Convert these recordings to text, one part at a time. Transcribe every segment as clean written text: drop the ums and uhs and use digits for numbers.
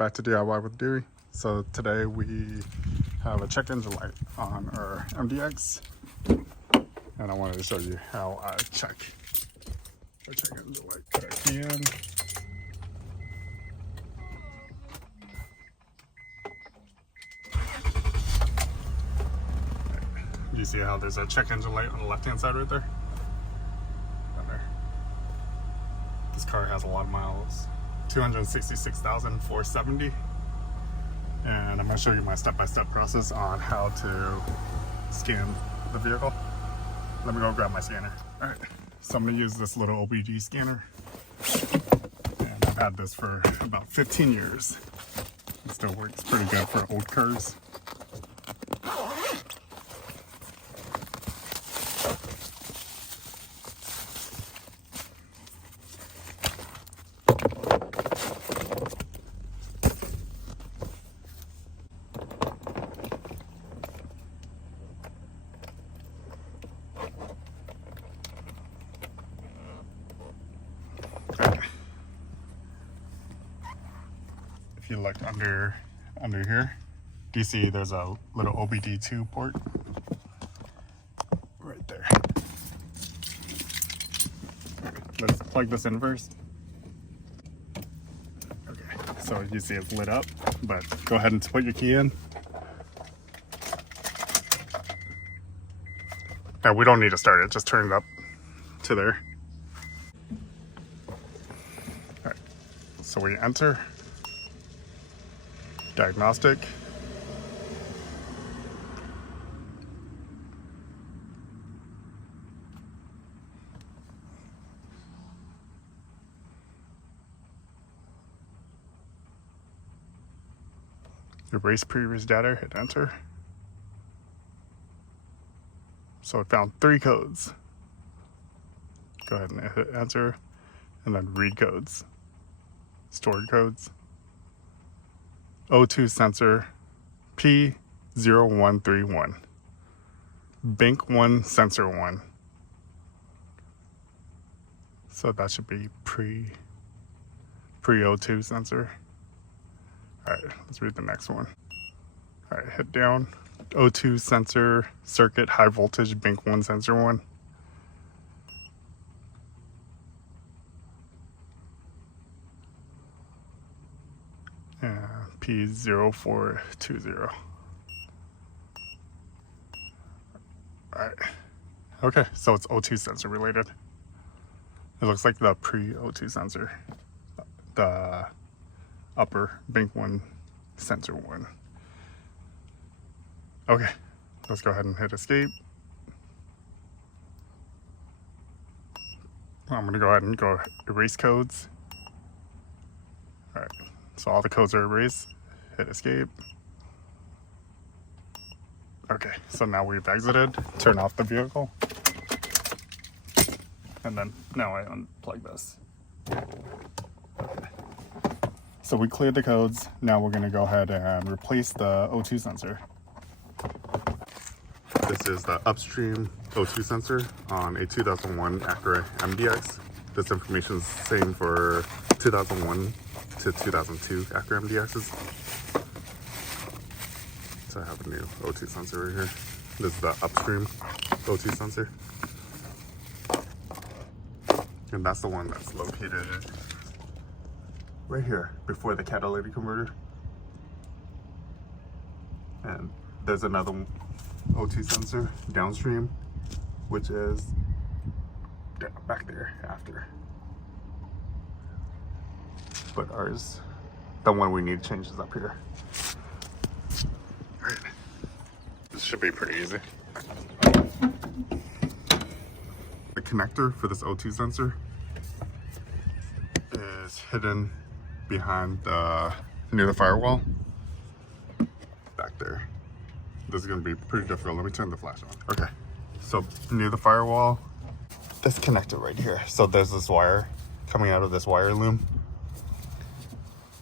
back to DIY with Dewey. So today we have a check engine light on our MDX, and I wanted to show you how I check our check engine light. Put our key in. You see how there's a check engine light on the left hand side right there? Down there. This car has a lot of miles. 266,470. And I'm going to show you my step-by-step process on how to scan the vehicle. Let me go grab my scanner. Alright, so I'm going to use this little OBD scanner. And I've had this for about 15 years. It still works pretty good for old cars. If you look under here, do you see there's a little OBD2 port right there? Let's plug this in first. Okay, so you see it's lit up, but go ahead and put your key in. Now we don't need to start it, just turn it up to there. All right, so we enter diagnostic. Erase previous data, hit enter. So it found 3 codes. Go ahead and hit enter, and then read codes. Stored codes. O2 sensor P0131. Bank 1 sensor 1. So that should be pre O2 sensor. Alright, let's read the next one. Alright, hit down. O2 sensor circuit high voltage bank 1 sensor 1. P0420. Alright. Okay, so it's O2 sensor related. It looks like the pre-O2 sensor. The upper bank 1 sensor 1. Okay, let's go ahead and hit escape. I'm gonna go ahead and go erase codes. Alright, so all the codes are erased. Hit escape. Okay, so now we've exited. Turn off the vehicle. And then now I unplug this. Okay. So we cleared the codes. Now we're gonna go ahead and replace the O2 sensor. This is the upstream O2 sensor on a 2001 Acura MDX. This information is the same for 2001 to 2002 Acura MDXs. So I have a new O2 sensor right here. This is the upstream O2 sensor. And that's the one that's located right here before the catalytic converter. And there's another O2 sensor downstream, which is back there after. But ours, the one we need to change is up here. All right. This should be pretty easy. The connector for this O2 sensor is hidden behind near the firewall back there. This is going to be pretty difficult. Let me turn the flash on. Okay, so near the firewall, this connector right here. So there's this wire coming out of this wire loom,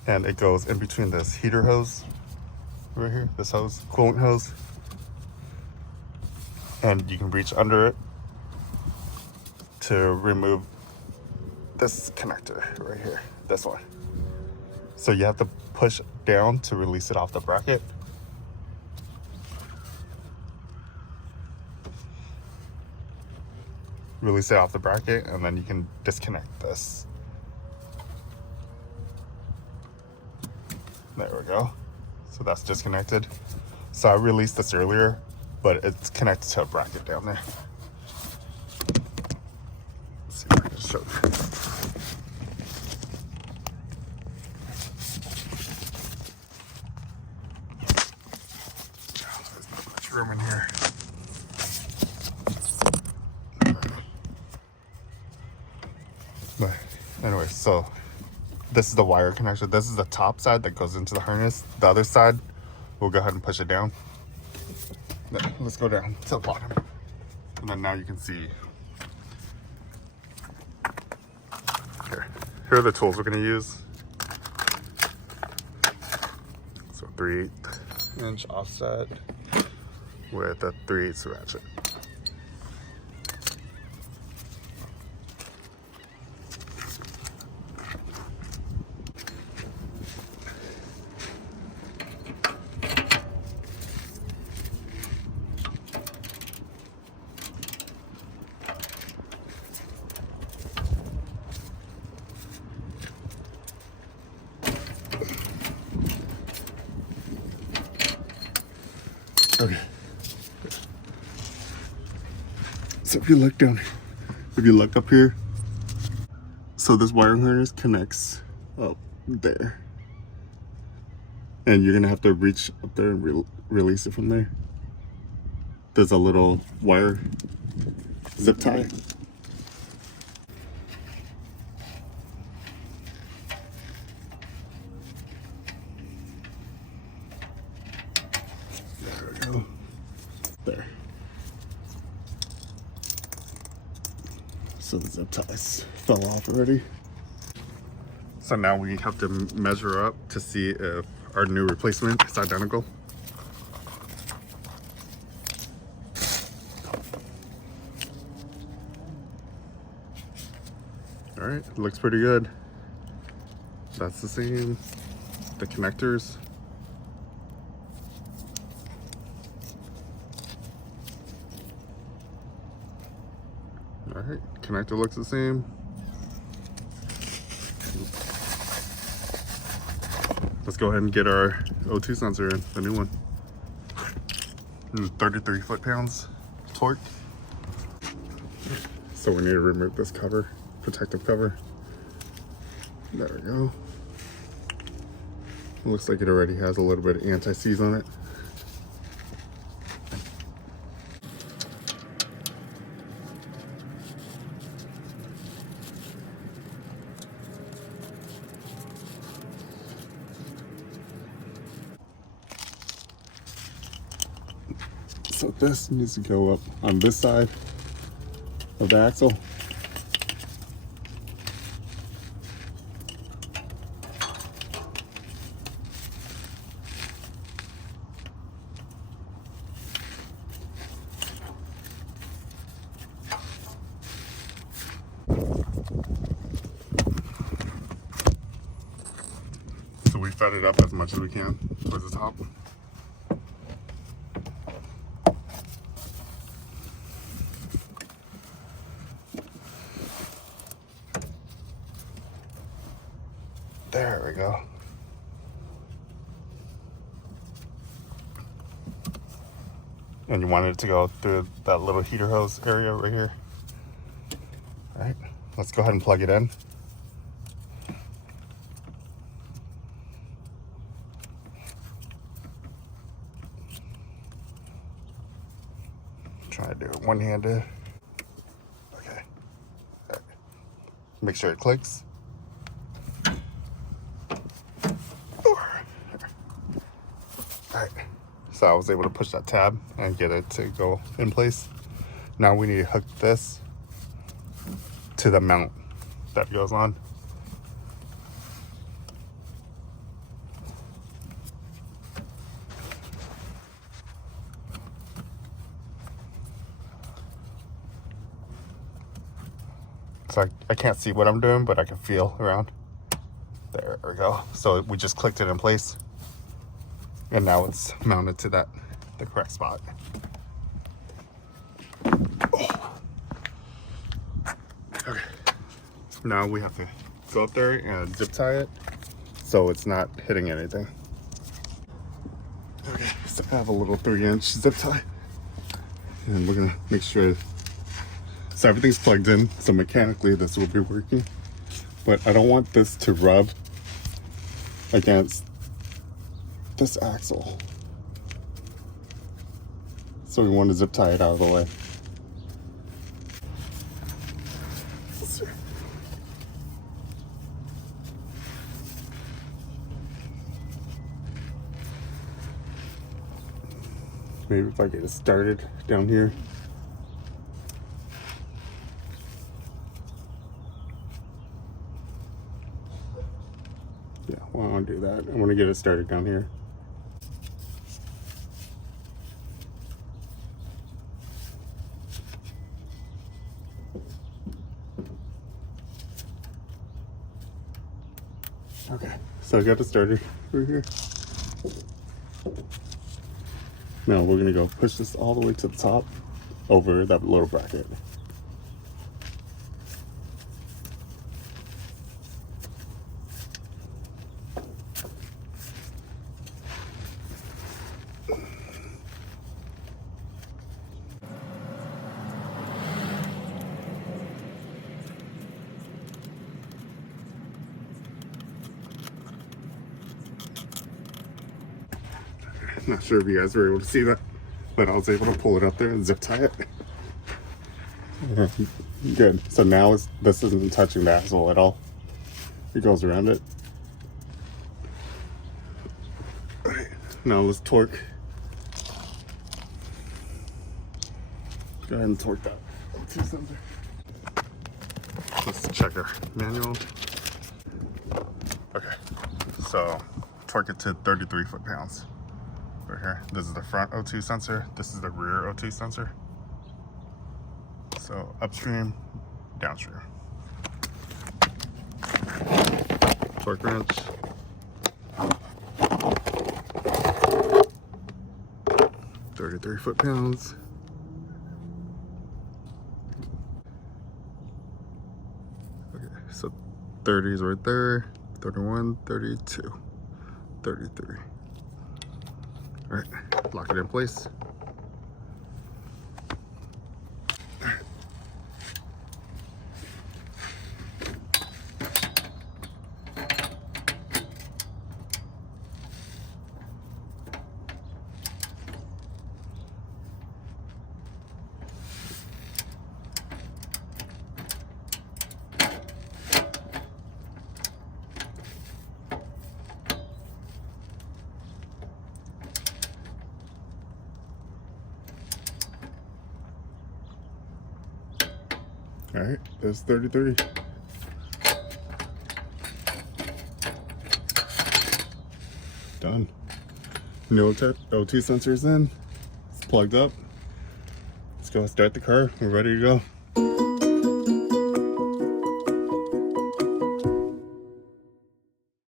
and it goes in between this heater hose right here, this hose, coolant hose, and you can reach under it to remove this connector right here, this one. So you have to push down to release it off the bracket. Release it off the bracket, and then you can disconnect this. There we go. So that's disconnected. So I released this earlier, but it's connected to a bracket down there. Let's see if I can show you. There's not much room in here. But anyway, so this is the wire connection. This is the top side that goes into the harness. The other side, we'll go ahead and push it down. Let's go down to the bottom. And then now you can see. Here are the tools we're gonna use. So 3/8 inch offset with a 3/8 ratchet. Okay. So if you look down, if you look up here, so this wire harness connects up there. And you're gonna have to reach up there and release it from there. There's a little wire zip tie. There we go. There. So the zip ties fell off already. So now we have to measure up to see if our new replacement is identical. All right, looks pretty good. That's the same. The connectors. All right, connector looks the same. Let's go ahead and get our O2 sensor in, the new one. 33 foot-pounds torque. So we need to remove this cover, protective cover. There we go. It looks like it already has a little bit of anti-seize on it. So this needs to go up on this side of the axle. So we fed it up as much as we can towards the top. There we go. And you wanted it to go through that little heater hose area right here. All right, let's go ahead and plug it in. Try to do it one-handed. Okay. Right. Make sure it clicks. Alright, so I was able to push that tab and get it to go in place. Now we need to hook this to the mount that goes on. So I can't see what I'm doing, but I can feel around. There There we go. So we just clicked it in place, and now it's mounted to the correct spot. Oh. Okay. Now we have to go up there and zip tie it so it's not hitting anything. Okay, so I have a little 3-inch zip tie, and we're gonna make sure so everything's plugged in, so mechanically this will be working, but I don't want this to rub against this axle, so we want to zip tie it out of the way. Maybe if I get it started down here. Yeah, well, I want to do that. I want to get it started down here. Okay, so I got it started over here. Now we're gonna go push this all the way to the top over that little bracket. Not sure if you guys were able to see that, but I was able to pull it up there and zip tie it. Yeah, good. So now this isn't touching the axle at all. It goes around it. All right, now let's torque. Go ahead and torque that O2 sensor. Let's check our manual. Okay, so torque it to 33 foot-pounds. Right here. This is the front O2 sensor. This is the rear O2 sensor. So upstream, downstream. Torque wrench. $33 foot-pounds. Okay, so 30 is right there. 31, 32, 33. All right, lock it in place. All right, that's 33. Done. New O2 sensors in. It's plugged up. Let's go start the car. We're ready to go.